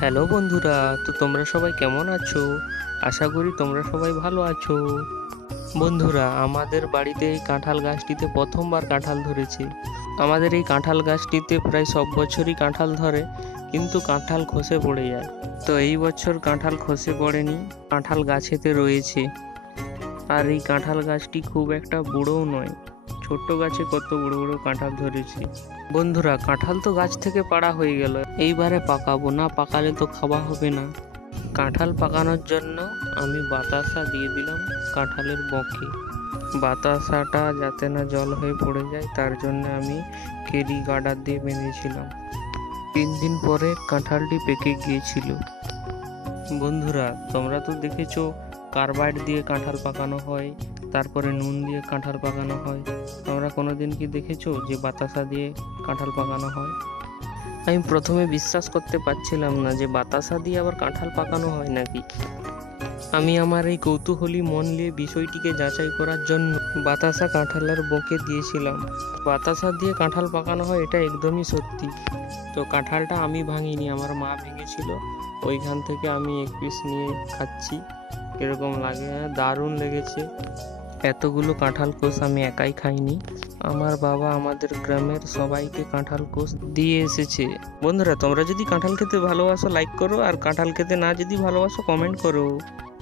Hello বন্ধুরা, তো তোমরা সবাই কেমন আছো? আশা করি তোমরা সবাই ভালো আছো। বন্ধুরা, আমাদের বাড়িতে এই কাঁঠাল গাছটিতে প্রথমবার কাঁঠাল ধরেছে। আমাদের এই কাঁঠাল গাছটিতে প্রায় সব বছরই কাঁঠাল ধরে, কিন্তু কাঁঠাল খসে পড়ে যায়। তো এই বছর কাঁঠাল খসে পড়েনি, কাঁঠাল গাছেতে রয়েছে। আর এই কাঁঠাল গাছটি খুব একটা বুড়োও নয়, ছোট্ট গাছে কত বড় বড় কাঁঠাল ধরেছে। বন্ধুরা, কাঁঠাল তো গাছ থেকে পাড়া হয়ে গেল, এইবারে পাকাবো, না পাকালে তো খাওয়া হবে না। কাঁঠাল পাকানোর জন্য আমি বাতাসা দিয়ে দিলাম কাঁঠালের বকে। বাতাসাটা যাতে না জল হয়ে পড়ে যায় তার জন্য আমি কেরি গার্ডার দিয়ে বেঁধেছিলাম। 3 দিন পরে কাঁঠালটি পেকে গিয়েছিল। বন্ধুরা, তোমরা তো দেখেছো কার্বাইড দিয়ে কাঁঠাল পাকানো হয়, তারপরে নুন দিয়ে কাঁঠাল পাকানো হয়। তোমরা কোনোদিন কি দেখেছো যে বাতাসা দিয়ে কাঁঠাল পাকানো হয়? আমি প্রথমে বিশ্বাস করতে পারছিলাম না যে বাতাসা দিয়ে আবার কাঁঠাল পাকানো হয় নাকি। আমি আমার এই কৌতূহলী মন নিয়ে বিষয়টিকে যাচাই করার জন্য বাতাসা কাঁঠালের বকে দিয়েছিলাম। বাতাসা দিয়ে কাঁঠাল পাকানো হয়, এটা একদমই সত্যি। তো কাঁঠালটা আমি ভাঙিনি, আমার মা ভেঙেছিল। ওইখান থেকে আমি এক পিস নিয়ে খাচ্ছি। কিরকম লাগে? দারুণ লেগেছে। এতগুলো কাঁঠাল কোষ আমি একাই খাইনি, আমার বাবা আমাদের গ্রামের সবাইকে কাঁঠাল কোষ দিয়ে এসেছে। বন্ধুরা, তোমরা যদি কাঁঠাল খেতে ভালোবাসো লাইক করো, আর কাঁঠাল খেতে না যদি ভালোবাসো কমেন্ট করো।